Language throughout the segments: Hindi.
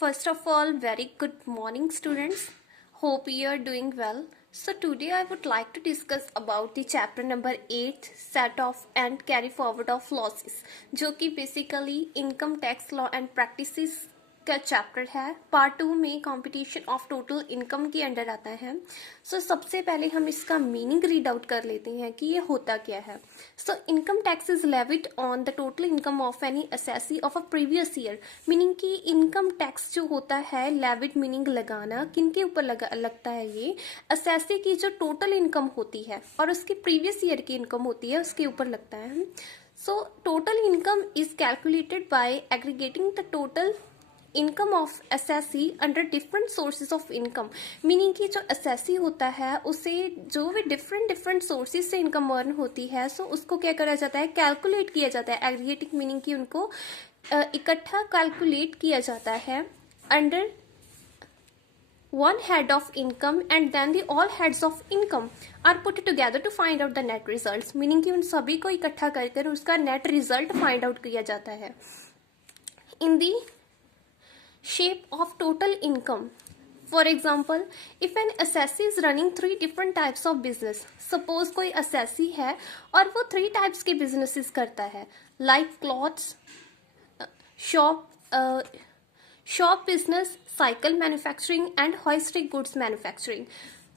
First of all, very good morning students. Hope you are doing well. So today I would like to discuss about the chapter number 8 set off and carry forward of losses, जो कि basically income tax law and practices का चैप्टर है। पार्ट 2 में कंपटीशन ऑफ टोटल इनकम के अंडर आता है। सबसे पहले हम इसका मीनिंग रीड आउट कर लेते हैं कि ये होता क्या है। Income tax is levied on the total income of any assessee of a previous year, meaning कि इनकम टैक्स जो होता है लेविड मीनिंग लगाना, किनके ऊपर लगता है ये असेसी की जो टोटल इनकम होती है और उसकी प्रीवियस ईयर की इनकम होती है उसके ऊपर लगता है। Total income is calculated by aggregating the total income of assessee under different sources of income, meaning कि जो असेसी होता है उसे जो भी डिफरेंट सोर्सेज से इनकम अर्न होती है उसको क्या करा जाता है, कैलकुलेट किया जाता है। एग्रीगेटिंग मीनिंग कि उनको इकट्ठा कैलकुलेट किया जाता है under one head of income and then the all heads of income are put together to find out the net results, meaning कि उन सभी को इकट्ठा कर उसका नेट रिजल्ट फाइंड आउट किया जाता है इन दी shape of total income. For example, if an assessee is running 3 different types of business, suppose कोई assessee है और वो 3 types के businesses करता है, like clothes, shop business, cycle manufacturing and hoisting goods manufacturing.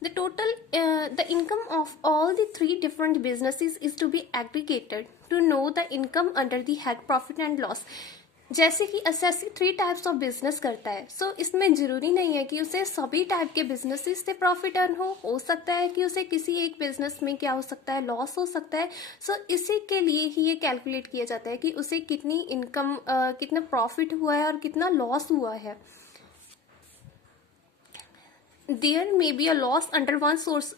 The income of all the 3 different businesses is to be aggregated to know the income under the head profit and loss. जैसे कि असेसी 3 टाइप्स ऑफ बिजनेस करता है, इसमें जरूरी नहीं है कि उसे सभी टाइप के बिजनेसेस से प्रॉफिट अर्न हो सकता है कि उसे किसी एक बिजनेस में क्या हो सकता है, लॉस हो सकता है। इसी के लिए ही ये कैलकुलेट किया जाता है कि उसे कितनी इनकम, कितना प्रॉफिट हुआ है और कितना लॉस हुआ है। There may be a loss under one source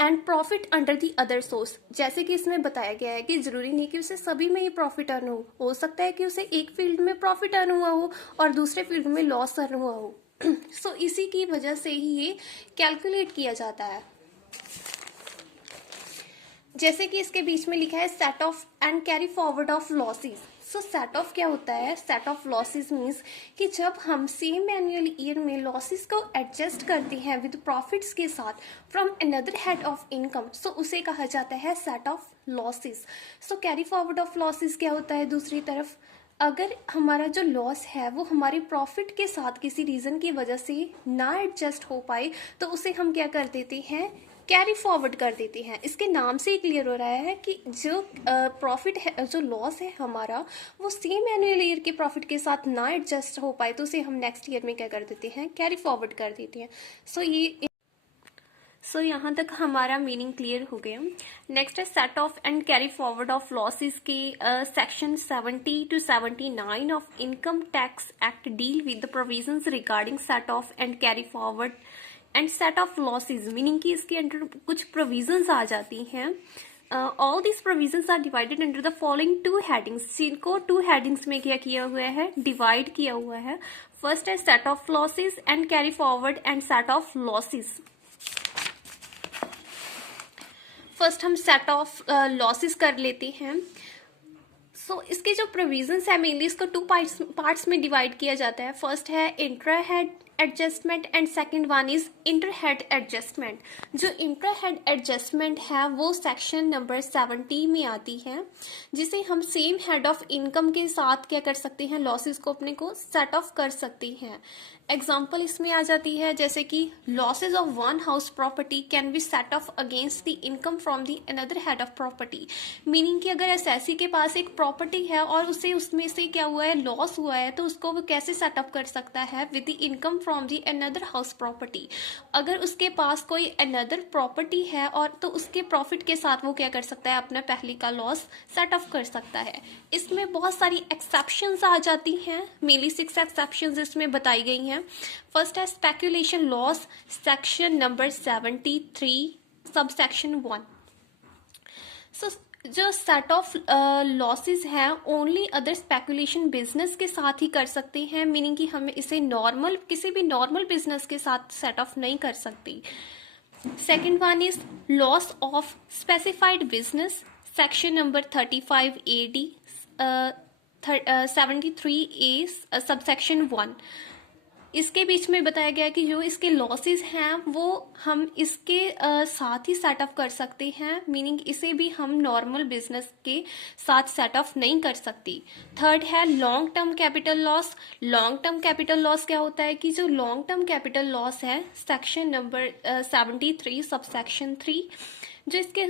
and profit under the other source, जैसे कि इसमें बताया गया है कि जरूरी नहीं कि उसे सभी में ही प्रॉफिट अर्न हो सकता है कि उसे एक फील्ड में प्रॉफिट अर्न हुआ हो और दूसरे फील्ड में लॉस अर्न हुआ हो। इसी की वजह से ही ये कैलकुलेट किया जाता है। जैसे कि इसके बीच में लिखा है set off and carry forward of losses. Set of क्या होता है? सेट ऑफ लॉसेस मीन्स कि जब हम सेम एनुअल ईयर में लॉसेस को एडजस्ट करते हैं विद प्रॉफिट्स के साथ from another head of income, उसे कहा जाता है set of losses. Carry forward of losses क्या होता है? दूसरी तरफ अगर हमारा जो लॉस है वो हमारे प्रॉफिट के साथ किसी रीजन की वजह से ना एडजस्ट हो पाए तो उसे हम क्या कर देते हैं, कैरी फॉरवर्ड कर देते हैं। इसके नाम से ही क्लियर हो रहा है कि जो प्रॉफिट है, जो लॉस है हमारा, वो सेम एनुअल ईयर के प्रॉफिट के साथ ना एडजस्ट हो पाए तो उसे हम नेक्स्ट ईयर में क्या कर देते हैं, कैरी फॉरवर्ड कर देते हैं। यहाँ तक हमारा मीनिंग क्लियर हो गया। नेक्स्ट है set off and carry forward of losses के section 70 to 79 of income tax act deal with the provisions regarding set off and carry forward and set off losses, meaning कि इसके अंडर कुछ प्रोविजंस आ जाती हैं। All this provisions are divided under the following 2 headings, जिनको 2 हेडिंग्स में क्या किया हुआ है, डिवाइड किया हुआ है। फर्स्ट है set off losses and carry forward and set off losses. First हम सेट ऑफ लॉसेस कर लेते हैं। इसके जो प्रोविजंस है मेनली इसको 2 पार्ट्स में डिवाइड किया जाता है। फर्स्ट है intra head adjustment and second one is inter head adjustment. जो इंट्रा हेड एडजस्टमेंट है वो सेक्शन नंबर 70 में आती है, जिसे हम सेम हेड ऑफ इनकम के साथ क्या कर सकते हैं, लॉसेस को अपने को सेट ऑफ कर सकते हैं। एग्जाम्पल इसमें आ जाती है जैसे कि losses of one house property can be set off against the income from the another head of property, meaning कि अगर एसएससी के पास एक प्रॉपर्टी है और उसे उसमें से क्या हुआ है, लॉस हुआ है, तो उसको वो कैसे सेटअप कर सकता है, with the income from the another house property. अगर उसके पास कोई अनदर प्रॉपर्टी है और तो उसके प्रॉफिट के साथ वो क्या कर सकता है, अपना पहले का लॉस सेट ऑफ कर सकता है। इसमें बहुत सारी एक्सेप्शंस आ जाती हैं, मेनली 6 एक्सेप्शंस इसमें बताई गई हैं। फर्स्ट है speculation loss, section number 73 sub section 1। जो सेट ऑफ लॉसेस है ओनली अदर स्पेकुलेशन बिजनेस के साथ ही कर सकते हैं, मीनिंग कि हमें इसे नॉर्मल किसी भी नॉर्मल बिजनेस के साथ सेट ऑफ नहीं कर सकती। Second one is loss of specified business, section number 35 AD 73A subsection 1। इसके बीच में बताया गया कि जो इसके लॉसेस हैं वो हम इसके साथ ही सेट ऑफ कर सकते हैं, मीनिंग इसे भी हम नॉर्मल बिजनेस के साथ सेट ऑफ नहीं कर सकती। थर्ड है long term capital loss. Long term capital loss क्या होता है कि जो लॉन्ग टर्म कैपिटल लॉस है सेक्शन नंबर 73 सबसेक्शन 3, जो इसके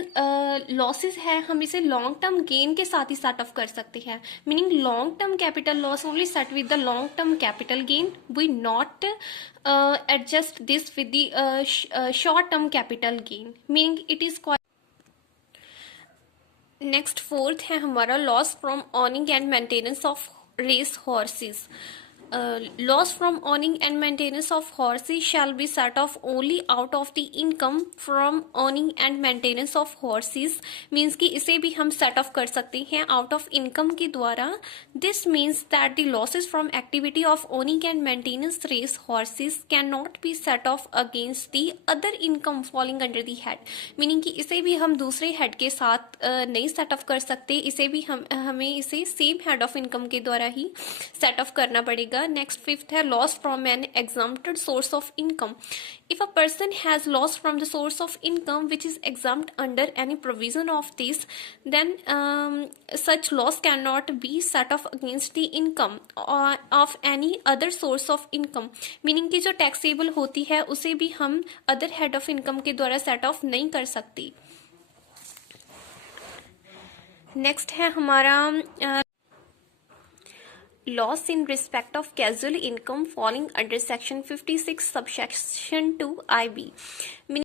लॉसेस है हम इसे लॉन्ग टर्म गेन के साथ ही सेट ऑफ कर सकते हैं, meaning long term capital loss only set with the long term capital gain, we not adjust this with the short term capital gain, meaning it is called. Next fourth है हमारा loss from owning and maintenance of race horses. Loss from owning and maintenance of horses shall be set off only out of the income from owning and maintenance of horses, means कि इसे भी हम set off कर सकते हैं out of income के द्वारा। This means that the losses from activity of owning and maintenance race horses cannot be set off against the other income falling under the head, meaning कि इसे भी हम दूसरे head के साथ नहीं set off कर सकते, इसे भी हमें इसे same head of income के द्वारा ही set off करना पड़ेगा। नेक्स्ट फिफ्थ है loss from an exempted source of income. If a person has loss from the source of income which is exempt under any provision of this, then such loss can not be set off against the income of any other source of income, meaning कि जो टैक्सेबल होती है उसे भी हम अदर हेड ऑफ इनकम के द्वारा सेट ऑफ नहीं कर सकती। नेक्स्ट है हमारा loss in respect of casual income falling under section 56 subsection 2 IB,